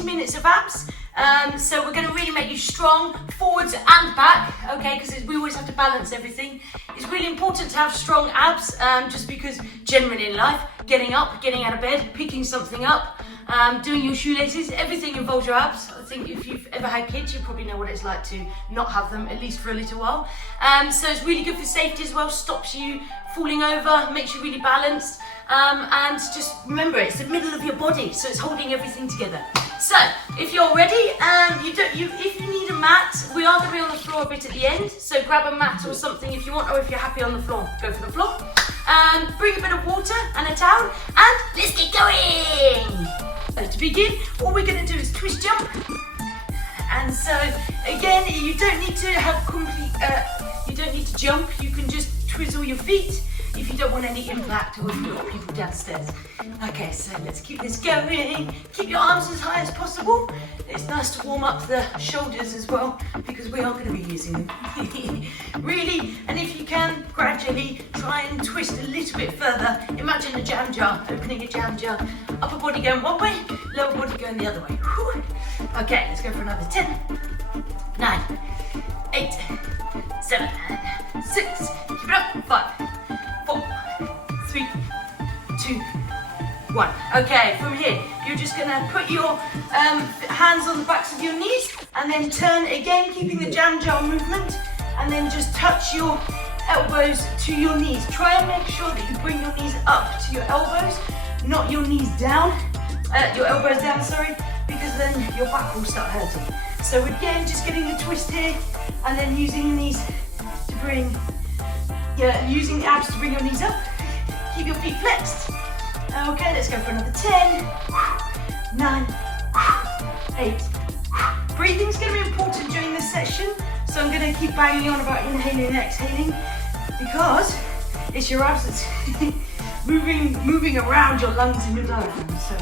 20 minutes of abs. So we're going to really make you strong forwards and back, okay, because we always have to balance everything. It's really important to have strong abs, just because generally in life, getting up, getting out of bed, picking something up, doing your shoelaces, everything involves your abs. I think if you've ever had kids, you probably know what it's like to not have them, at least for a little while. So it's really good for safety as well, stops you falling over, makes you really balanced. And just remember, it's the middle of your body, so it's holding everything together. So, if you're ready, if you need a mat, we are going to be on the floor a bit at the end, so grab a mat or something if you want, or if you're happy on the floor, go for the floor. Bring a bit of water and a towel, and let's get going! So to begin, all we're going to do is twist jump. And so, again, you don't need to have you don't need to jump, you can just twizzle your feet if you don't want any impact or if you've got people downstairs. Okay, so let's keep this going. Keep your arms as high as possible. It's nice to warm up the shoulders as well because we are going to be using them. Really, and if you can, gradually try and twist a little bit further. Imagine a jam jar, opening a jam jar. Upper body going one way, lower body going the other way. Whew. Okay, let's go for another 10, 9, 8, 7, 6, keep it up, 5, 4, 3, 2, 1. Okay, from here, you're just gonna put your hands on the backs of your knees and then turn again, keeping the jam jar movement, and then just touch your elbows to your knees. Try and make sure that you bring your knees up to your elbows, not your knees down, your elbows down, sorry, because then your back will start hurting. So again, just getting the twist here, and then using the knees to bring, using the abs to bring your knees up. Keep your feet flexed. Okay, let's go for another 10, 9, 8. Breathing's going to be important during this session, so I'm going to keep banging on about inhaling and exhaling because it's your abs that's moving around your lungs and your diaphragm. So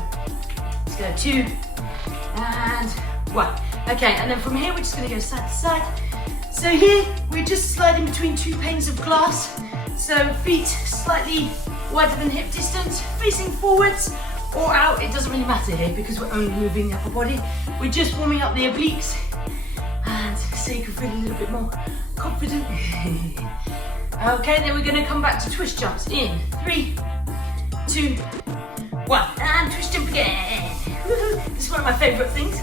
let's go 2 and 1. Okay, and then from here we're just going to go side to side. So here we're just sliding between 2 panes of glass. So feet slightly wider than hip distance, facing forwards or out. It doesn't really matter here because we're only moving the upper body. We're just warming up the obliques, and so you can feel a little bit more confident. Okay, then we're going to come back to twist jumps in 3, 2, 1, and twist jump again. Woohoo. This is one of my favourite things.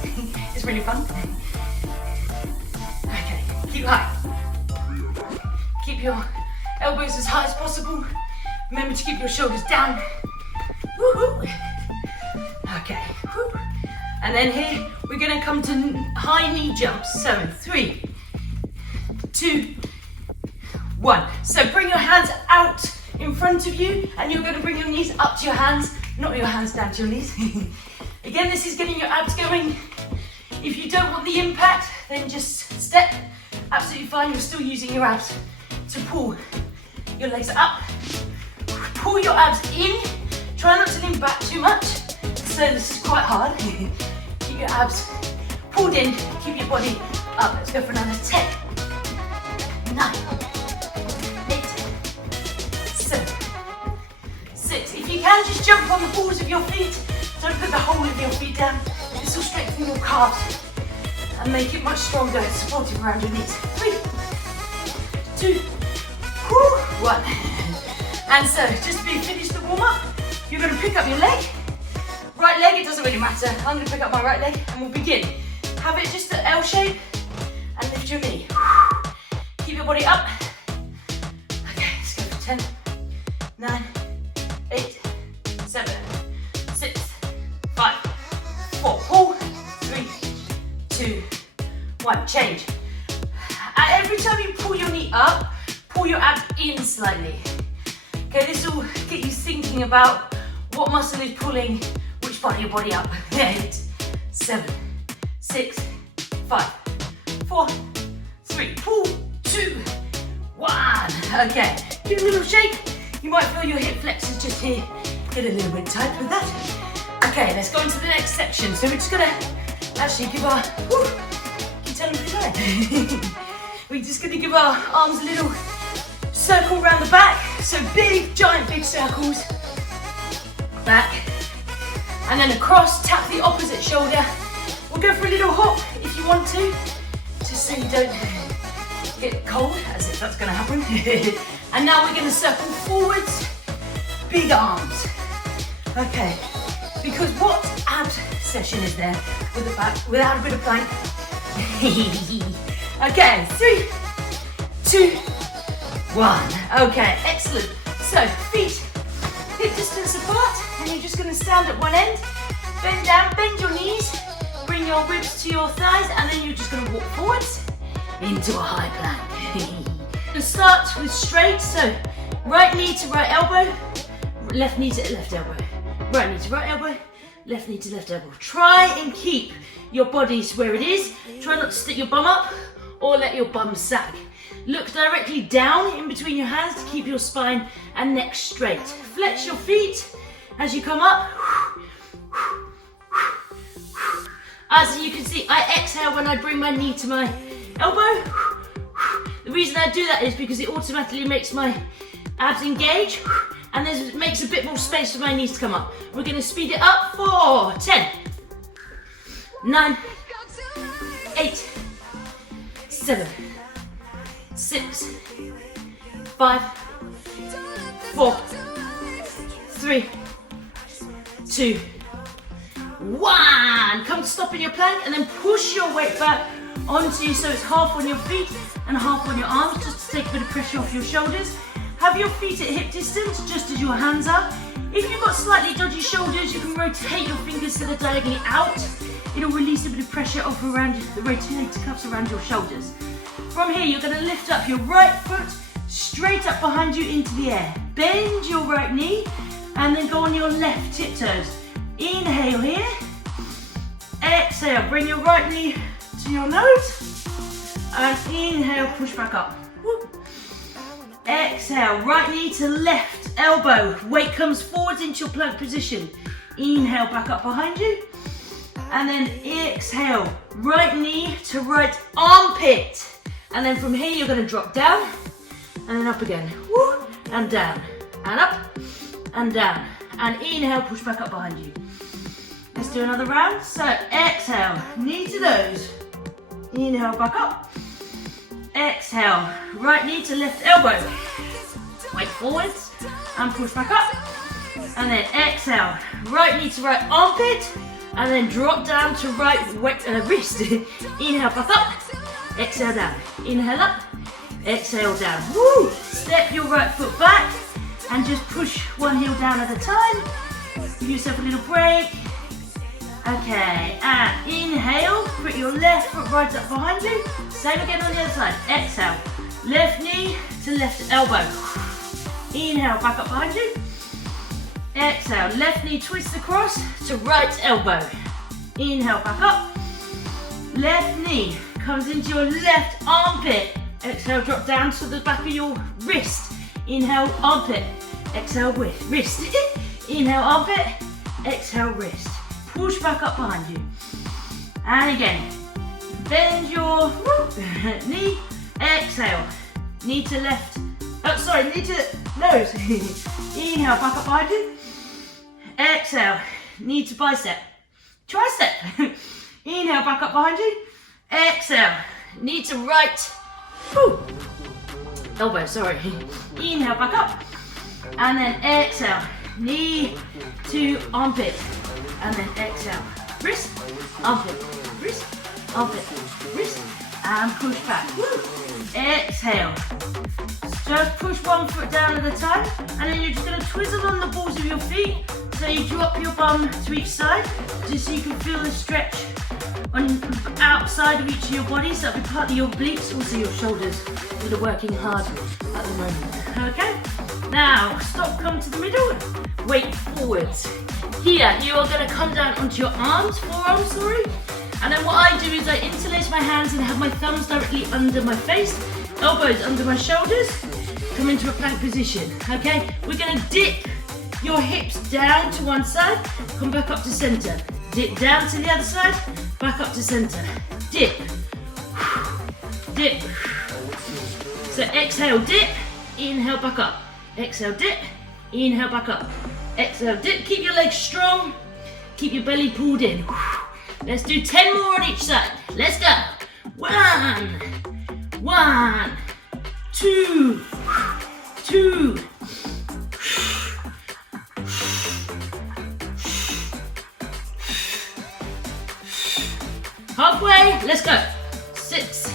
It's really fun. Okay, keep high. Keep your elbows as high as possible. Remember to keep your shoulders down. Woohoo! Okay. Woo. And then here we're going to come to high knee jumps. So 3, 2, 1. So bring your hands out in front of you, and you're going to bring your knees up to your hands, not your hands down to your knees. Again, this is getting your abs going. If you don't want the impact, then just step. Absolutely fine. You're still using your abs to pull your legs up. Pull your abs in. Try not to lean back too much. So this is quite hard. Keep your abs pulled in. Keep your body up. Let's go for another 10, 9, 8, 7, 6. If you can, just jump on the balls of your feet. Don't put the whole of your feet down. This will strengthen your calves and make it much stronger and supportive around your knees. 3, 2, 1. And so, just to finish the warm up, you're going to pick up your leg. Right leg, it doesn't really matter. I'm going to pick up my right leg and we'll begin. Have it just an L shape and lift your knee. Keep your body up. Okay, let's go for 10, 9, 8, 7, 6, 5, 4. Pull. 3, 2, 1. Change. And every time you pull your knee up, pull your abs in slightly. Okay, this will get you thinking about what muscle is pulling which part of your body up. 8, 7, 6, 5, 4, 3, pull, 2, 1. Okay, give a little shake. You might feel your hip flexors just here get a little bit tight with that. Okay, let's go into the next section. So we're just gonna actually give our, can you tell them pretty right? We're just gonna give our arms a little circle around the back. So big, giant, big circles. Back. And then across, tap the opposite shoulder We'll go for a little hop if you want to, just so you don't get cold, as if that's going to happen. And now we're going to circle forwards, big arms. Okay, because what ab session is there with the back without a bit of plank? Okay, 3, 2, 1. Okay, excellent. So feet hip distance apart, and you're just going to stand at one end, bend down, bend your knees, bring your ribs to your thighs, and then you're just going to walk forwards into a high plank. We'll start with straight, so right knee to right elbow, left knee to left elbow, right knee to right elbow, left knee to left elbow. Try and keep your body where it is. Try not to stick your bum up or let your bum sag. Look directly down in between your hands to keep your spine and neck straight. Flex your feet as you come up. As you can see, I exhale when I bring my knee to my elbow. The reason I do that is because it automatically makes my abs engage, and this makes a bit more space for my knees to come up. We're going to speed it up for 10, 9, 8, 7, 6, 5, 4, 3, 2, 1. Come to stop in your plank and then push your weight back onto you so it's half on your feet and half on your arms, just to take a bit of pressure off your shoulders. Have your feet at hip distance, just as your hands are. If you've got slightly dodgy shoulders, you can rotate your fingers so they're diagonally out. It'll release a bit of pressure off around the rotator cuffs around your shoulders. From here, you're going to lift up your right foot straight up behind you into the air. Bend your right knee and then go on your left tiptoes. Inhale here. Exhale, bring your right knee to your nose. And inhale, push back up. Woo. Exhale, right knee to left elbow. Weight comes forwards into your plank position. Inhale, back up behind you. And then exhale, right knee to right armpit. And then from here, you're going to drop down and then up again. Woo. And down and up and down. And inhale, push back up behind you. Let's do another round. So exhale, knee to nose. Inhale, back up. Exhale, right knee to left elbow. Weight forwards and push back up. And then exhale, right knee to right armpit. And then drop down to right wrist. Inhale, back up. Exhale, down. Inhale up. Exhale, down. Woo! Step your right foot back and just push one heel down at a time. Give yourself a little break. Okay, and inhale, put your left foot right up behind you. Same again on the other side. Exhale, left knee to left elbow. Inhale, back up behind you. Exhale, left knee twists across to right elbow. Inhale, back up. Left knee comes into your left armpit. Exhale, drop down to the back of your wrist. Inhale, armpit. Exhale, wrist. Inhale, armpit. Exhale, wrist. Push back up behind you. And again, bend your knee. Exhale, knee to left. Oh, sorry, knee to nose. Inhale, back up behind you. Exhale, knee to bicep. Tricep. Inhale, back up behind you. Exhale, knee to right. Elbow, sorry. Inhale, back up. And then exhale, knee to armpit. And then exhale, wrist, armpit, wrist, armpit, wrist, and push back. Woo. Exhale. Just push one foot down at a time, and then you're just going to twizzle on the balls of your feet. So you drop your bum to each side, just so you can feel the stretch on outside of each of your bodies. That'll be part of your obliques, also your shoulders, that are working hard at the moment. Okay? Now, stop, come to the middle, weight forwards. Here, you are going to come down onto your arms, forearms, sorry. And then what I do is I interlace my hands and have my thumbs directly under my face, elbows under my shoulders, come into a plank position, okay? We're going to dip your hips down to one side, come back up to center. Dip down to the other side, back up to center. Dip, dip. So exhale, dip, inhale, back up. Exhale, dip, inhale, back up. Exhale, dip, keep your legs strong, keep your belly pulled in. Let's do 10 more on each side. Let's go. 1, 2, 2. Halfway, let's go. 6,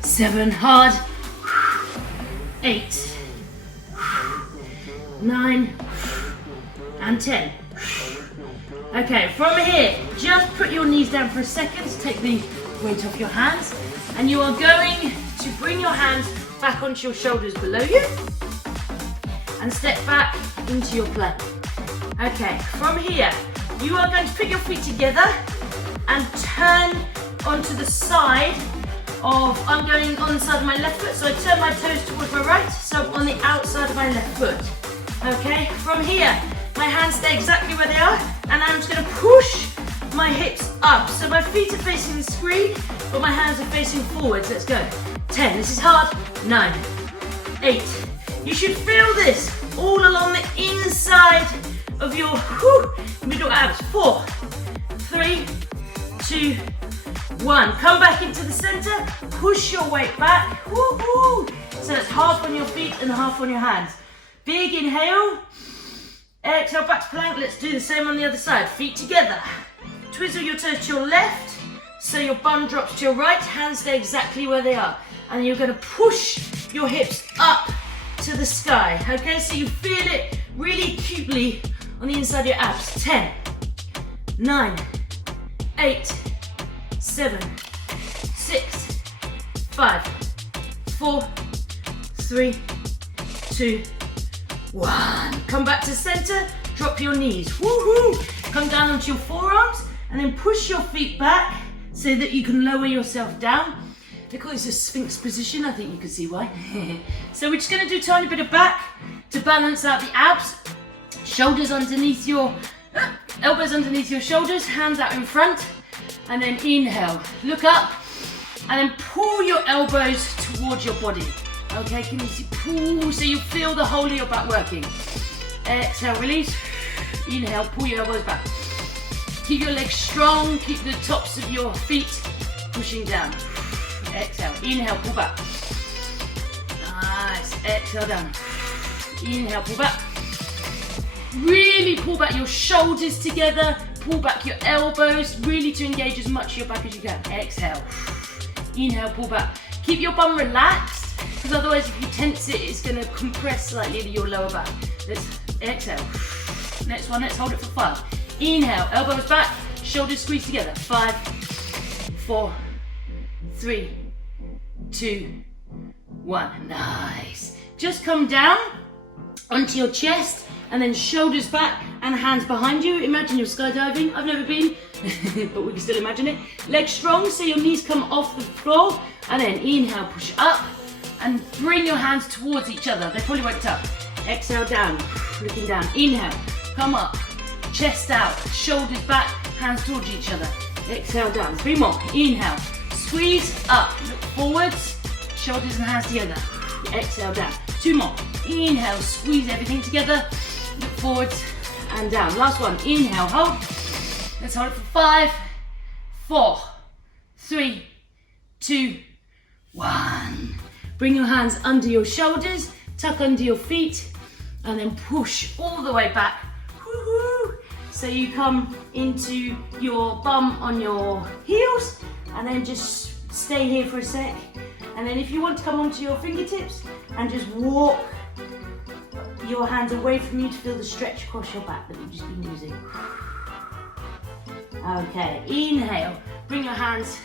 7, hard. 8, 9, and 10. Okay, from here, just put your knees down for a second to take the weight off your hands, and you are going to bring your hands back onto your shoulders below you and step back into your plank. Okay, from here, you are going to put your feet together and turn onto the side of, I'm going on the side of my left foot, so I turn my toes towards my right, so I'm on the outside of my left foot. Okay, from here, my hands stay exactly where they are, and I'm just going to push my hips up. So my feet are facing the screen, but my hands are facing forwards. Let's go. 10, this is hard. 9, 8. You should feel this all along the inside of your middle abs. 4, 3, 2, 1. Come back into the center, push your weight back. Woo-hoo. So it's half on your feet and half on your hands. Big inhale. Exhale, back to plank. Let's do the same on the other side. Feet together. Twizzle your toes to your left, so your bum drops to your right. Hands stay exactly where they are. And you're going to push your hips up to the sky. Okay, so you feel it really acutely on the inside of your abs. 10, 9, 8, 7, 6, 5, 4, 3, 2, 1. Come back to center, drop your knees. Woohoo! Come down onto your forearms and then push your feet back so that you can lower yourself down. They call this a Sphinx position. I think you can see why. So we're just going to do a tiny bit of back to balance out the abs. Shoulders underneath your, elbows underneath your shoulders, hands out in front. And then inhale, look up and then pull your elbows towards your body. Okay, can you see? Pull so you feel the whole of your back working. Exhale, release. Inhale, pull your elbows back. Keep your legs strong, keep the tops of your feet pushing down. Exhale, inhale, pull back. Nice, exhale down. Inhale, pull back. Really pull back your shoulders together, pull back your elbows, really to engage as much of your back as you can. Exhale, inhale, pull back. Keep your bum relaxed, because otherwise if you tense it, it's going to compress slightly to your lower back. Let's exhale. Next one, let's hold it for 5. Inhale, elbows back, shoulders squeeze together. 5, 4, 3, 2, 1. Nice. Just come down onto your chest and then shoulders back and hands behind you. Imagine you're skydiving. I've never been, but we can still imagine it. Legs strong, so your knees come off the floor. And then inhale, push up and bring your hands towards each other. They probably won't touch. Exhale down, looking down. Inhale, come up, chest out, shoulders back, hands towards each other. Exhale down. 3 more. Inhale, squeeze up, look forwards, shoulders and hands together. Exhale down. 2 more. Inhale, squeeze everything together, look forwards and down. Last one. Inhale, hold. Let's hold it for 5, 4, 3, 2, 1. Bring your hands under your shoulders, tuck under your feet, and then push all the way back. Woo-hoo. So you come into your bum on your heels, and then just stay here for a sec. And then if you want to come onto your fingertips and just walk your hands away from you to feel the stretch across your back that we've just been using. Okay, inhale, bring your hands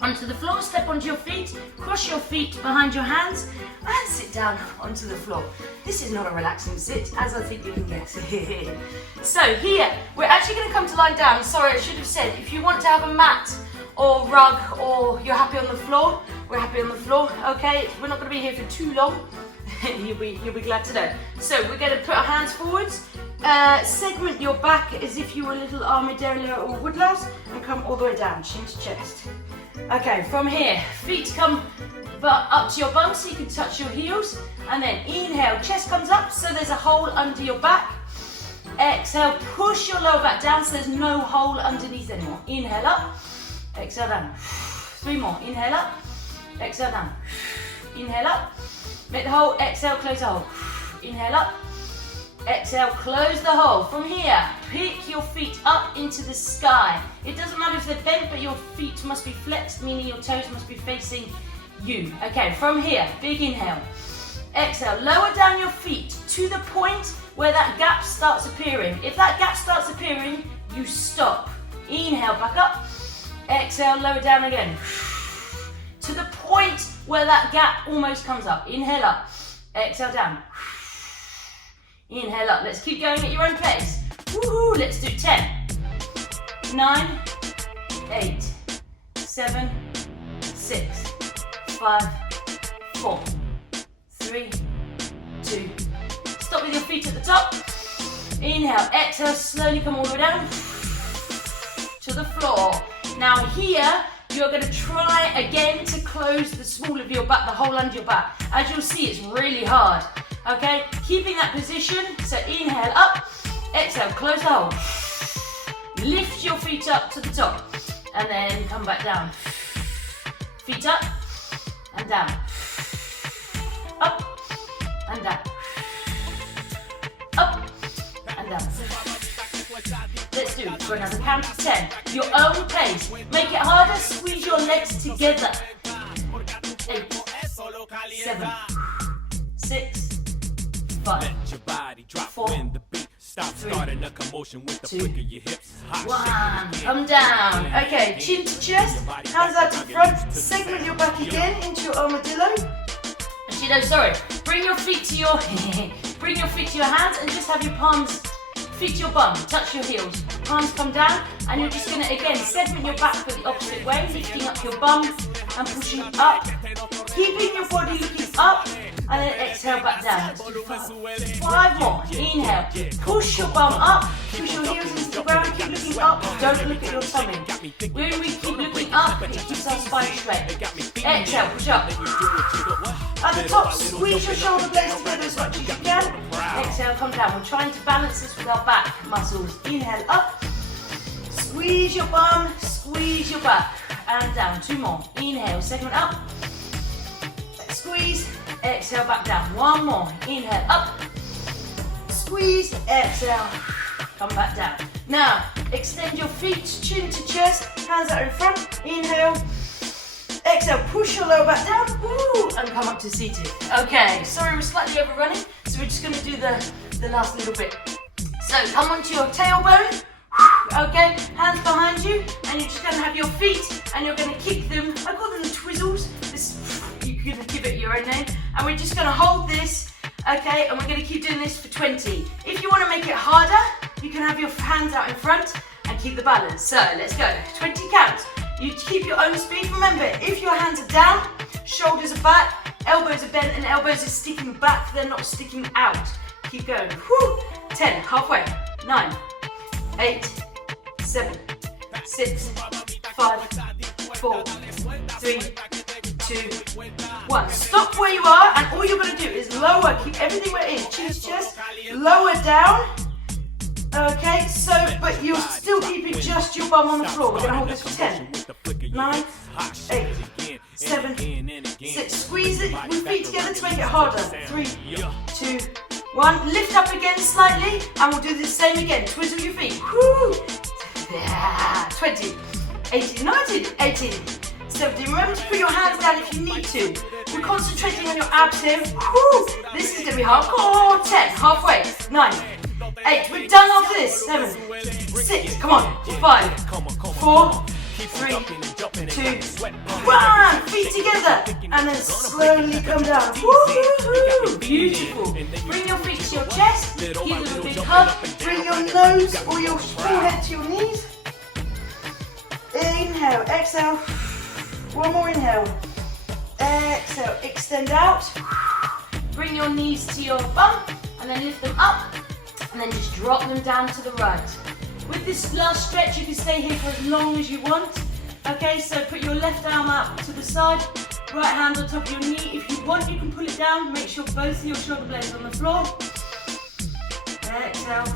onto the floor, step onto your feet, cross your feet behind your hands and sit down onto the floor. This is not a relaxing sit, as I think you can guess. So here, we're actually going to come to lying down. Sorry, I should have said, if you want to have a mat or rug or you're happy on the floor, we're happy on the floor, okay? We're not going to be here for too long. You'll be glad to know. So we're going to put our hands forwards, segment your back as if you were a little armadillo or woodlouse, and come all the way down, chin to chest. Okay, from here, feet come up to your bum so you can touch your heels, and then inhale, chest comes up so there's a hole under your back. exhale, push your lower back down so there's no hole underneath anymore. Inhale up, exhale down. 3 more, inhale up, exhale down. Inhale up, make the hole, exhale, close the hole. Inhale up, exhale, close the hole. From here, pick your feet up into the sky. It doesn't matter if they're bent, but your feet must be flexed, meaning your toes must be facing you. Okay, from here, big inhale. Exhale, lower down your feet to the point where that gap starts appearing. If that gap starts appearing, you stop. Inhale, back up. Exhale, lower down again. To the point where that gap almost comes up. Inhale up. Exhale down. Inhale up. Let's keep going at your own pace. Woohoo! Let's do 10, 9, 8, 7, 6, 5, 4, 3, 2. Stop with your feet at the top. Inhale, exhale, slowly come all the way down to the floor. Now here, you're going to try again to close the small of your back, the hole under your back. As you'll see, it's really hard. Okay, keeping that position. So inhale up, exhale, close the hole. Lift your feet up to the top and then come back down. Feet up and down. Up and down. Up and down. Let's do it for another count of 10. Your own pace. Make it harder, squeeze your legs together. 8, 7, 6, 5, 4, 3, 2, 1. Come down. Okay, chin to chest, hands out to front. Segment your back again into your armadillo. Sorry. Bring your feet to your hands and just have your palms, feet to your bum, touch your heels. Palms come down and you're just going to again segment your back but the opposite way, lifting up your bum and pushing up, keeping your body looking up and then exhale back down. Let's do 5 more. Inhale, push your bum up, push your heels into the ground, keep looking up, don't look at your tummy. When we keep looking up, it keeps our spine straight. Exhale, push up. At the top, squeeze your shoulder blades together as much as you can. Exhale, come down. We're trying to balance this with our back muscles. Inhale up, squeeze your bum, squeeze your back, and down. 2 more. Inhale, segment up, squeeze, exhale, back down. 1 more. Inhale up, squeeze, exhale, come back down. Now, extend your feet, chin to chest, hands out in front. Inhale. Exhale, push your lower back down, woo, and come up to seated. Okay, sorry we're slightly overrunning, so we're just going to do the last little bit. So come onto your tailbone, okay, hands behind you, and you're just going to have your feet, and you're going to kick them, I call them the twizzles, you can give it your own name, and we're just going to hold this, okay, and we're going to keep doing this for 20. If you want to make it harder, you can have your hands out in front and keep the balance. So let's go, 20 counts. You keep your own speed. Remember, if your hands are down, shoulders are back, elbows are bent, and elbows are sticking back, they're not sticking out. Keep going. Woo. 10, halfway. 9, 8, 7, 6, 5, 4, 3, 2, 1. Stop where you are, and all you're going to do is lower. Keep everything where it is. Chin to chest. Lower down. Okay, so, but you're still keeping just your bum on the floor. We're going to hold this for 10, 9, 8, 7, 6. Squeeze it with feet together to make it harder. 3, 2, 1. Lift up again slightly, and we'll do the same again. Twizzle your feet. Woo! Yeah. 20, 18, 19, 18, 17. Remember to put your hands down if you need to. We're concentrating on your abs here. Woo! This is going to be hardcore. 10, halfway. 9, 8, we're done after this. 7, 6, come on. 5, 4, 3, 2, 1. Feet together. And then slowly come down. Woo-hoo-hoo. Beautiful. Bring your feet to your chest. Give them a big hug. Bring your nose or your forehead to your knees. Inhale, exhale. One more inhale. Exhale, extend out. Bring your knees to your bum and then lift them up. And then just drop them down to the right. With this last stretch, you can stay here for as long as you want. Okay, so put your left arm out to the side, right hand on top of your knee. If you want, you can pull it down. Make sure both of your shoulder blades are on the floor. Exhale.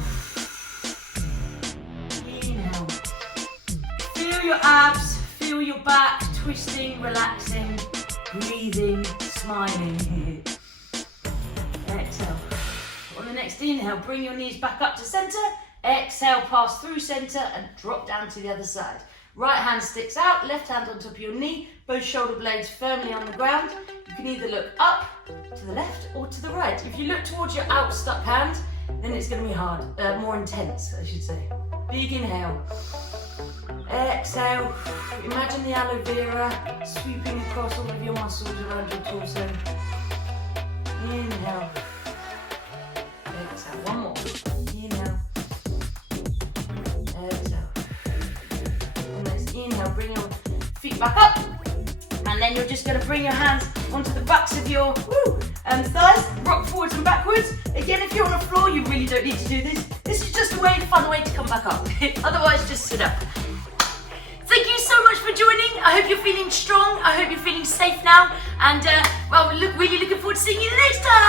your abs, feel your back, twisting, relaxing, breathing, smiling. Exhale. On the next inhale, bring your knees back up to center. Exhale, pass through center and drop down to the other side. Right hand sticks out, left hand on top of your knee, both shoulder blades firmly on the ground. You can either look up to the left or to the right. If you look towards your outstuck hand, then it's going to be hard, more intense, I should say. Big inhale. Exhale. Imagine the aloe vera sweeping across all of your muscles around your torso. Inhale. Exhale. One more. Inhale. Exhale. And let's inhale. Bring your feet back up. And then you're just going to bring your hands onto the backs of your thighs. Rock forwards and backwards. Again, if you're on the floor, you really don't need to do this. This is just a fun way to come back up. Otherwise, just sit up. Thank you so much for joining. I hope you're feeling strong. I hope you're feeling safe now. And, really looking forward to seeing you the next time.